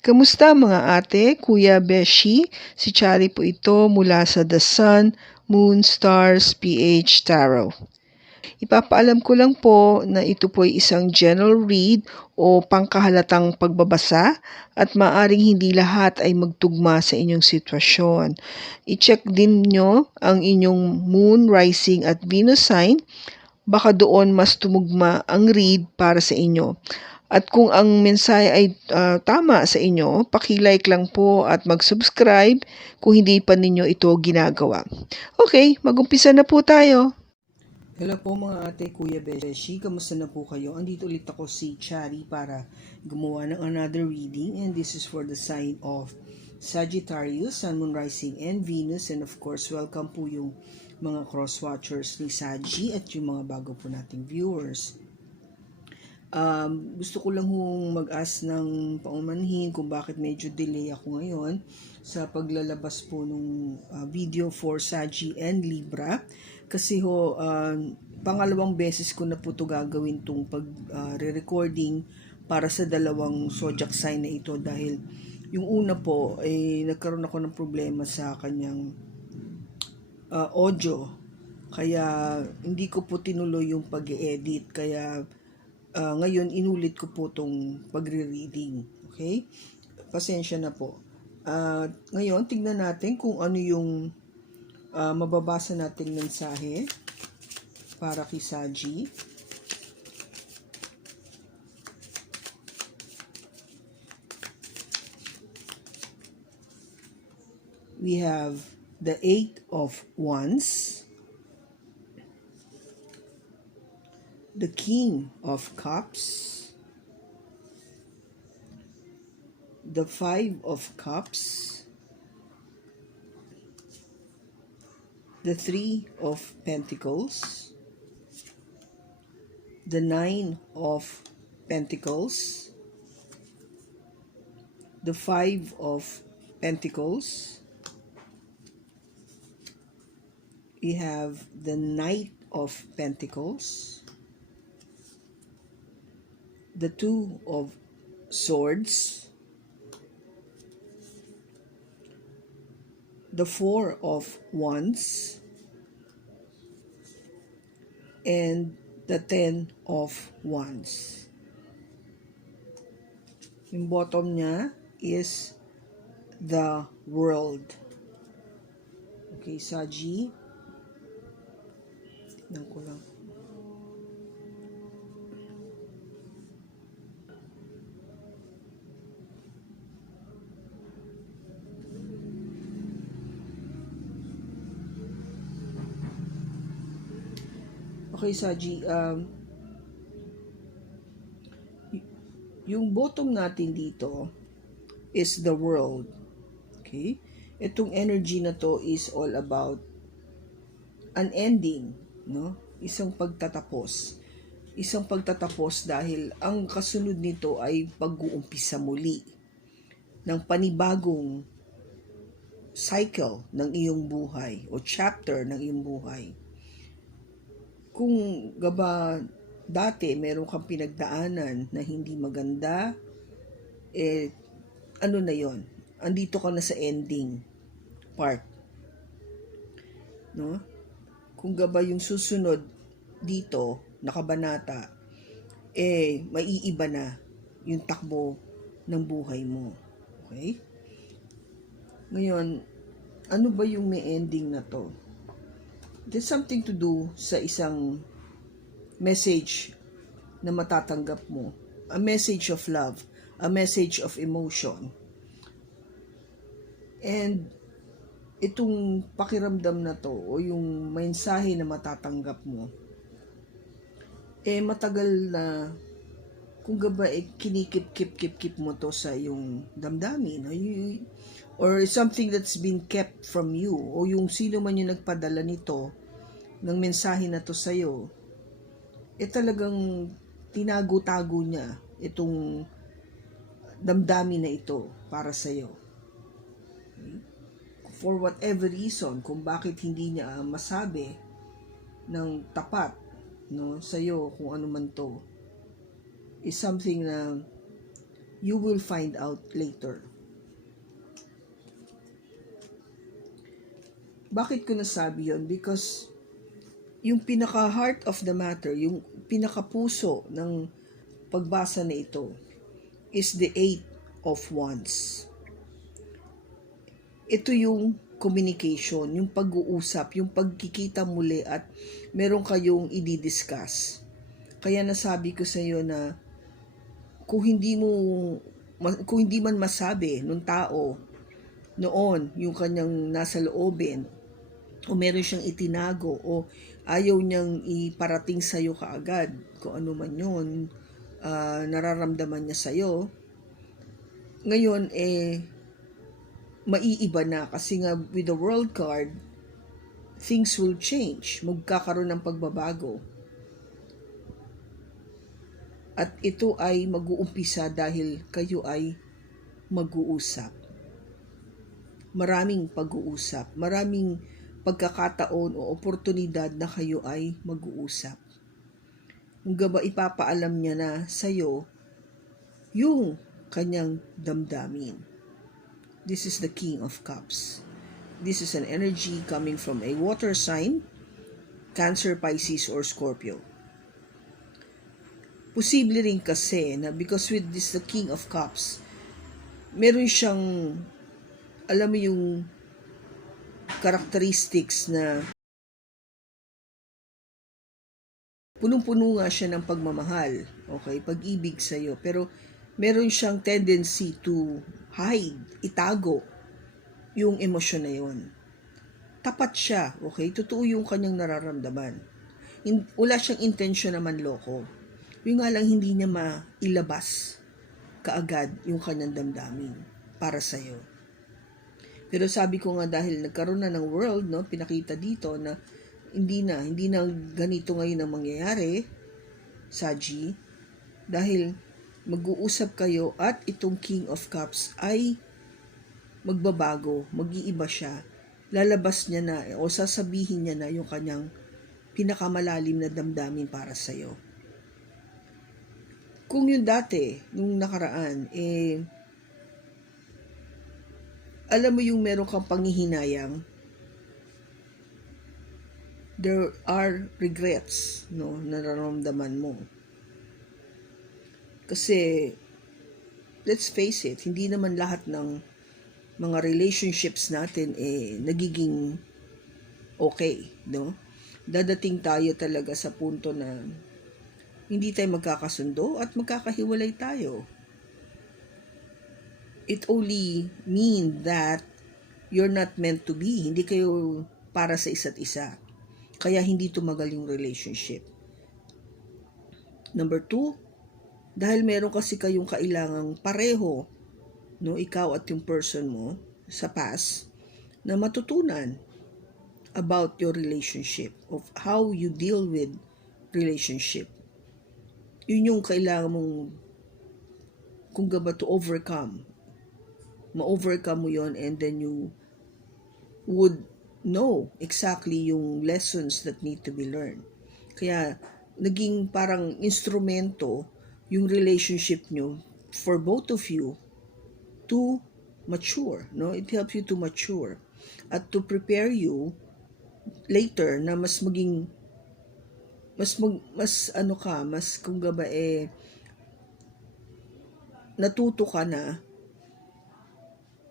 Kamusta mga ate, kuya, beshi? Si Chari po ito mula sa The Sun, Moon, Stars, PH Tarot. Ipapaalam ko lang po na ito po ay isang general read o pangkahalatang pagbabasa at maaring hindi lahat ay magtugma sa inyong sitwasyon. I-check din nyo ang inyong Moon, Rising at Venus sign. Baka doon mas tumugma ang read para sa inyo. At kung ang mensahe ay tama sa inyo, paki-like lang po at mag-subscribe kung hindi pa ninyo ito ginagawa. Okay, mag-umpisa na po tayo. Hello po mga ate, kuya, beshi. Kamusta na po kayo? Andito ulit ako si Chari para gumawa ng another reading. And this is for the sign of Sagittarius, Sun, Moon, Rising, and Venus. And of course, welcome po yung mga cross-watchers ni Saggy at yung mga bago po nating viewers. Gusto ko lang mag-ask ng paumanhin kung bakit medyo delay ako ngayon sa paglalabas po ng video for Saggy and Libra. Kasi pangalawang beses ko na po ito gagawin itong pag-recording para sa dalawang zodiac sign na ito dahil yung una po ay nagkaroon ako ng problema sa kanyang audio. Kaya hindi ko po tinuloy yung pag-edit. Kaya ngayon inulit ko po itong pagre-reading. Okay? Pasensya na po. Ngayon, tignan natin kung ano yung mababasa nating mensahe para kay Saggy. We have the 8 of Wands, the King of Cups, the 5 of Cups, the 3 of Pentacles, the 9 of Pentacles, the 5 of Pentacles, we have the Knight of Pentacles, the 2 of Swords, the 4 of Wands, and the 10 of Wands. Yung bottom niya is the World. Okay, Saggy. Tignan ko lang. Okay, Saggy, yung bottom natin dito is the World. Okay? Itong energy na to is all about an ending, no? Isang pagtatapos. Isang pagtatapos dahil ang kasunod nito ay pag-uumpisa muli ng panibagong cycle ng iyong buhay o chapter ng iyong buhay. Kung dati meron kang pinagdaanan na hindi maganda, ano na yon? Andito ka na sa ending part. No? Kung yung susunod dito, nakabanata, maiiba na yung takbo ng buhay mo. Okay? Ngayon, ano ba yung may ending na to? There's something to do sa isang message na matatanggap mo. A message of love. A message of emotion. And itong pakiramdam na to o yung mensahe na matatanggap mo, matagal na kung kinikip mo to sa yung damdamin. No? Or something that's been kept from you. O yung sino man yung nagpadala nito ng mensahe na to sa'yo, talagang tinago-tago niya itong damdamin na ito para sa'yo. Okay? For whatever reason, kung bakit hindi niya masabi ng tapat, no, sa'yo kung ano man to, is something na You will find out later. Bakit ko nasabi yon? Because yung pinaka-heart of the matter, yung pinaka-puso ng pagbasa na ito is the Eight of Wands. Ito yung communication, yung pag-uusap, yung pagkikita muli at meron kayong i-discuss. Kaya nasabi ko sa iyo na kung hindi man masabi nung tao noon yung kanyang nasa loobin, o meron siyang itinago, o ayaw niyang iparating sa iyo kaagad kung ano man yun, nararamdaman niya sa iyo, ngayon maiiba na kasi nga with the World card, things will change, magkakaroon ng pagbabago. At ito ay mag-uumpisa dahil kayo ay mag-uusap. Maraming pag-uusap, maraming pagkakataon o oportunidad na kayo ay mag-uusap. Kung ba ipapaalam niya na sa'yo yung kanyang damdamin. This is the King of Cups. This is an energy coming from a water sign, Cancer, Pisces, or Scorpio. Posible rin kasi na because with this the King of Cups, meron siyang, alam mo yung characteristics na punong-puno nga siya ng pagmamahal, okay, pag-ibig sa'yo, pero meron siyang tendency to hide, itago yung emosyon na yun. Tapat siya, okay, totoo yung kanyang nararamdaman. Wala siyang intensyon na manloko. Yung nga lang hindi niya mailabas kaagad yung kanyang damdamin para sa'yo. Pero sabi ko nga dahil nagkaroon na ng world, no, pinakita dito na hindi na ganito ngayon ang mangyayari, Saji, dahil mag-uusap kayo at itong King of Cups ay magbabago, mag-iiba siya. Lalabas niya na o sasabihin niya na yung kanyang pinakamalalim na damdamin para sa'yo. Kung yung dati, nung nakaraan, alam mo yung meron kang panghihinayang, there are regrets, no, nararamdaman mo. Kasi, let's face it, hindi naman lahat ng mga relationships natin nagiging okay, no? Dadating tayo talaga sa punto na hindi tayo magkakasundo at magkakahiwalay tayo. It only means that you're not meant to be. Hindi kayo para sa isa't isa. Kaya hindi tumagal yung relationship. Number 2, dahil meron kasi kayong kailangang pareho, no, ikaw at yung person mo sa past, na matutunan about your relationship, of how you deal with relationship. Yun yung kailangan mong kung ba to overcome. Ma-overcome mo yon, and then you would know exactly yung lessons that need to be learned. Kaya naging parang instrumento yung relationship nyo for both of you to mature, no? It helps you to mature at to prepare you later na mas maging mas kung ba natuto ka na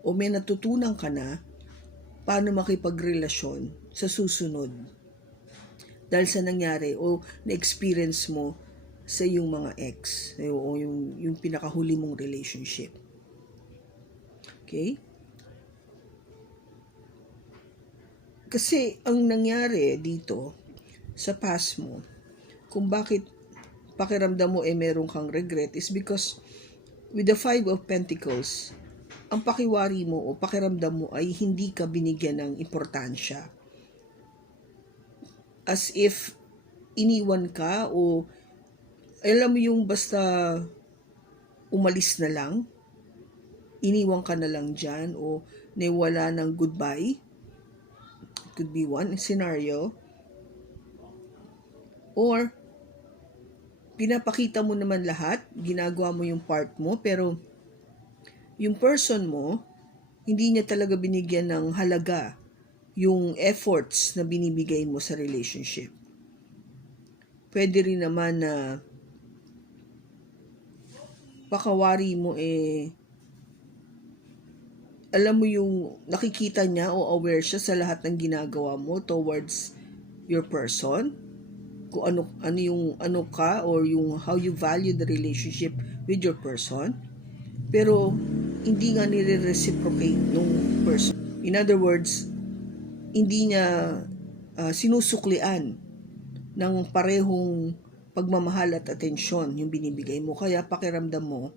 o may natutunan ka na paano makipagrelasyon sa susunod dahil sa nangyari o na-experience mo sa iyong mga ex o yung pinakahuli mong relationship. Okay? Kasi ang nangyari dito sa past mo, kung bakit pakiramdam mo meron kang regret is because with the 5 of Pentacles, ang pakiwari mo o pakiramdam mo ay hindi ka binigyan ng importansya. As if iniwan ka o alam mo yung basta umalis na lang, iniwan ka na lang dyan o nawala ng goodbye. It could be one scenario. Or pinapakita mo naman lahat, ginagawa mo yung part mo, pero yung person mo, hindi niya talaga binigyan ng halaga yung efforts na binibigay mo sa relationship. Pwede rin naman na pakawari mo alam mo yung nakikita niya o aware siya sa lahat ng ginagawa mo towards your person, kung ano ka, or yung how you value the relationship with your person, pero hindi nga nire-reciprocate nung person. In other words, hindi niya sinusuklian ng parehong pagmamahal at atensyon yung binibigay mo, kaya pakiramdam mo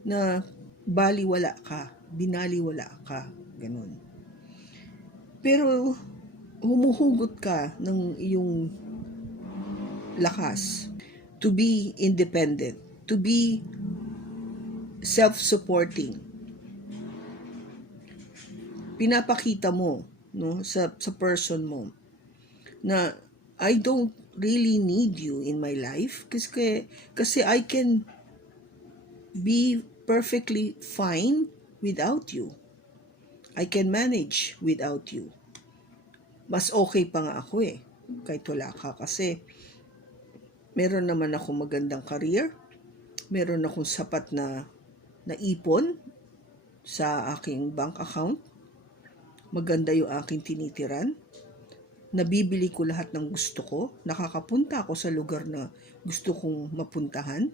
na binaliwala ka, ganun. Pero humuhugot ka ng iyong lakas to be independent, to be self-supporting. Pinapakita mo, no, sa person mo na I don't really need you in my life kasi I can be perfectly fine without you. I can manage without you. Mas okay pa nga ako kahit wala ka, kasi meron naman akong magandang career, meron akong sapat na ipon sa aking bank account, maganda yung aking tinitiran, nabibili ko lahat ng gusto ko, nakakapunta ako sa lugar na gusto kong mapuntahan,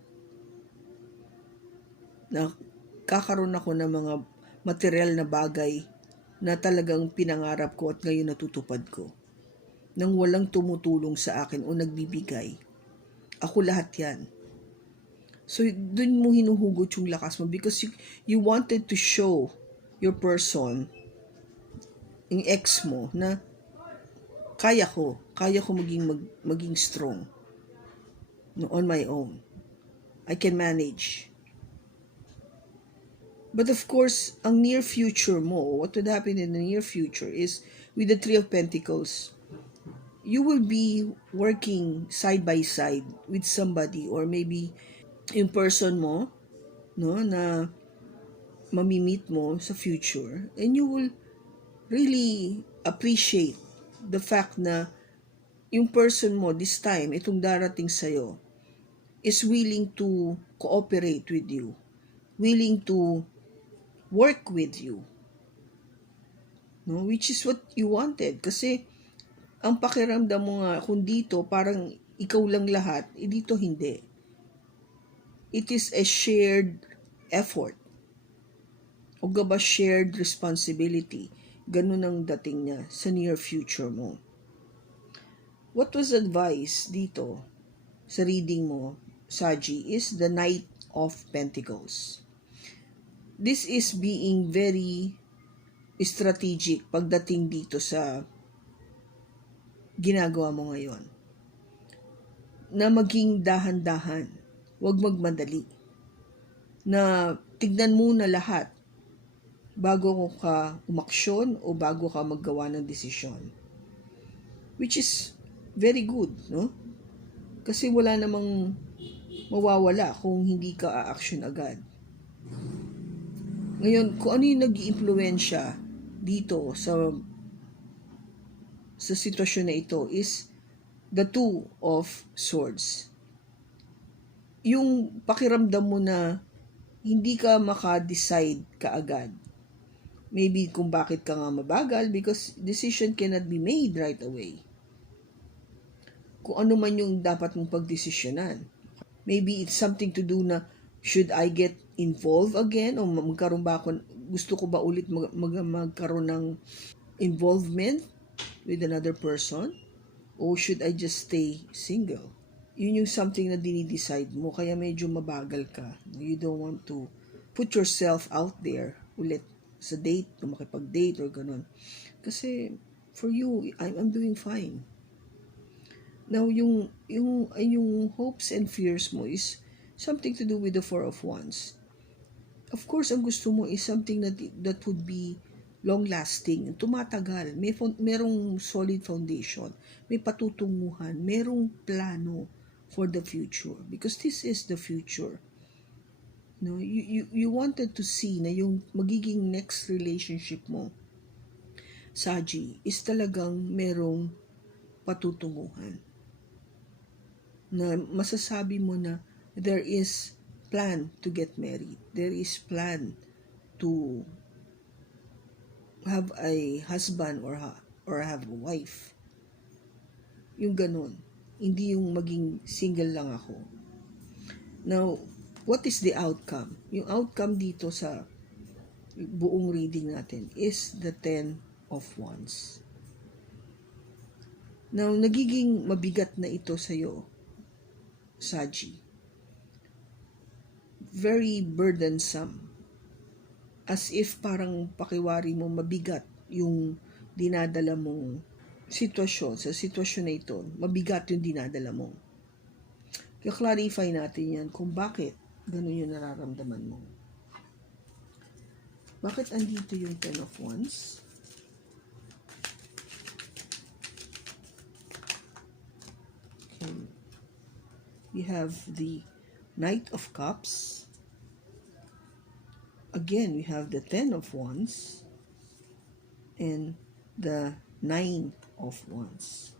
nakakaroon ako ng mga material na bagay na talagang pinangarap ko at ngayon natutupad ko. Nang walang tumutulong sa akin o nagbibigay. Ako lahat yan. So, dun mo hinuhugot yung lakas mo because you wanted to show your person, yung ex mo, na kaya ko maging strong, no, on my own. I can manage. But of course, ang near future mo, what would happen in the near future is, with the Three of Pentacles, you will be working side by side with somebody, or maybe yung person mo, no, na mamimit mo sa future, and you will really appreciate the fact na yung person mo this time, itong darating sa'yo, is willing to cooperate with you, willing to work with you, no, which is what you wanted. Kasi ang pakiramdam mo nga, kung dito parang ikaw lang lahat, dito hindi. It is a shared effort, o ba shared responsibility. Ganun ang dating niya sa near future mo. What was advised dito sa reading mo, Saji, is the Knight of Pentacles. This is being very strategic pagdating dito sa ginagawa mo ngayon. Na maging dahan-dahan, huwag magmadali. Na tignan muna lahat bago ka umaksyon o bago ka maggawa ng desisyon. Which is very good, no? Kasi wala namang mawawala kung hindi ka a-action agad. Ngayon, kung ano yung nag-iimpluwensya dito sa sitwasyon na ito is the Two of Swords. Yung pakiramdam mo na hindi ka maka-decide kaagad. Maybe kung bakit ka nga mabagal, because decision cannot be made right away. Kung ano man yung dapat mong pagdesisyonan. Maybe it's something to do na, should I get involved again? O magkaroon ba ako, gusto ko ba ulit magkaroon ng involvement with another person? O should I just stay single? Yun yung something na dinidecide mo, kaya medyo mabagal ka. You don't want to put yourself out there ulit sa date, kung makipag-date or ganun. Kasi for you, I'm doing fine. Now, yung hopes and fears mo is something to do with the Four of Wands. Of course, ang gusto mo is something that would be long-lasting, tumatagal, merong solid foundation, may patutunguhan, merong plano for the future. Because this is the future. No, you wanted to see na yung magiging next relationship mo, Saji, is talagang merong patutunguhan. Na masasabi mo na there is plan to get married. There is plan to have a husband or have a wife. Yung ganun. Hindi yung maging single lang ako. Now, what is the outcome? Yung outcome dito sa buong reading natin is the 10 of Wands. Now, nagiging mabigat na ito sa'yo, Saji. Very burdensome. As if parang pakiwari mo mabigat yung dinadala mong sitwasyon. Sa sitwasyon na ito, mabigat yung dinadala mo. I-clarify natin yan kung bakit ganun yung nararamdaman mo. Bakit andito yung 10 of Wands? Okay. We have the Knight of Cups. Again, we have the 10 of Wands and the 9 of Wands.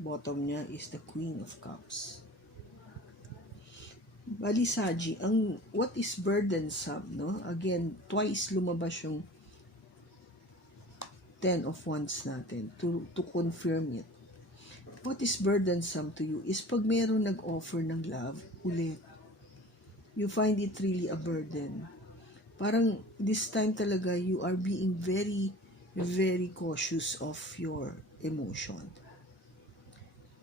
Bottom niya is the Queen of Cups. Bali, Saji, what is burdensome, no? Again, twice lumabas yung 10 of Wands natin to confirm it. What is burdensome to you is pag meron nag-offer ng love, ulit, you find it really a burden. Parang this time talaga you are being very, very cautious of your emotion.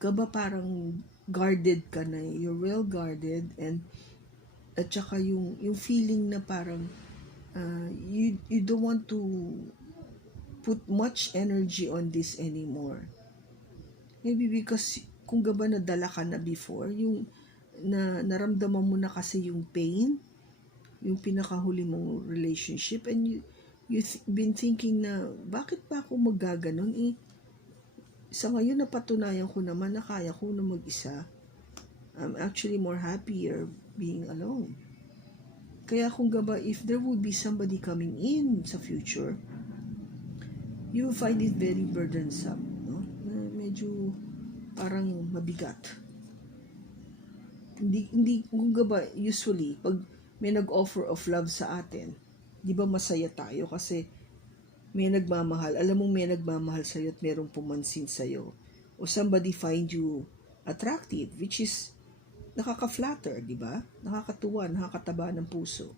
Kaba parang guarded ka na, you're well guarded, and at saka yung feeling na parang you don't want to put much energy on this anymore. Maybe because kung gaba nadala ka na before, yung naramdaman mo na kasi yung pain, yung pinakahuli mong relationship, and you've been thinking na bakit pa ako magaganon sa ngayon napatunayan ko naman na kaya ko na mag-isa. I'm actually more happier being alone. Kaya kung gaba, if there would be somebody coming in sa future, you find it very burdensome, no? Medyo parang mabigat. Hindi kung gaba, usually, pag may nag-offer of love sa atin, di ba masaya tayo kasi may nagmamahal, alam mong may nagmamahal sa'yo at merong pumansin sa'yo. O somebody find you attractive, which is nakaka-flatter, di ba? Nakakatuwa, nakakataba ng puso.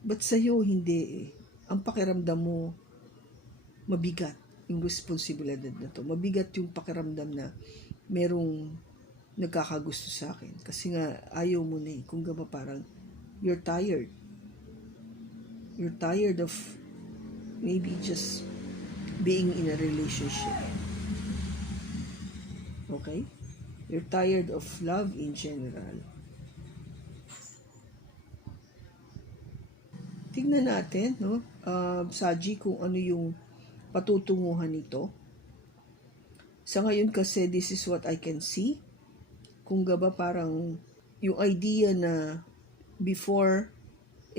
But sa'yo, hindi eh. Ang pakiramdam mo, mabigat yung responsibilidad na to. Mabigat yung pakiramdam na merong nagkakagusto sa akin. Kasi nga, ayaw mo na eh. Kung gaba parang, you're tired. You're tired of maybe just being in a relationship. Okay? You're tired of love in general. Tignan natin, no? Saji, kung ano yung patutunguhan nito. Sa ngayon kasi, this is what I can see. Kung gaba parang yung idea na before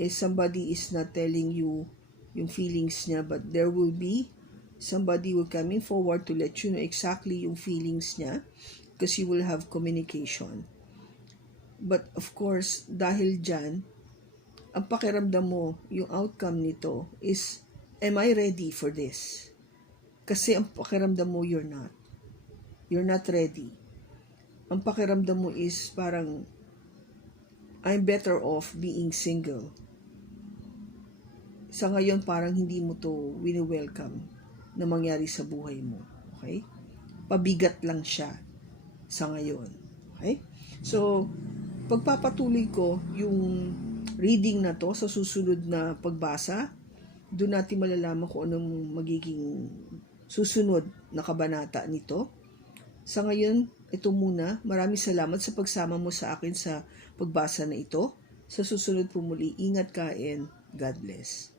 somebody is not telling you yung feelings niya, but there will be somebody will coming forward to let you know exactly yung feelings niya because you will have communication. But of course, dahil dyan, ang pakiramdam mo, yung outcome nito is, am I ready for this? Kasi ang pakiramdam mo, you're not. You're not ready. Ang pakiramdam mo is parang, I'm better off being single. Sa ngayon, parang hindi mo to wini-welcome na mangyari sa buhay mo. Okay? Pabigat lang siya sa ngayon. Okay? So, pagpapatuloy ko yung reading na to sa susunod na pagbasa, doon natin malalaman kung anong magiging susunod na kabanata nito. Sa ngayon, ito muna. Maraming salamat sa pagsama mo sa akin sa pagbasa na ito. Sa susunod po muli, ingat ka and God bless.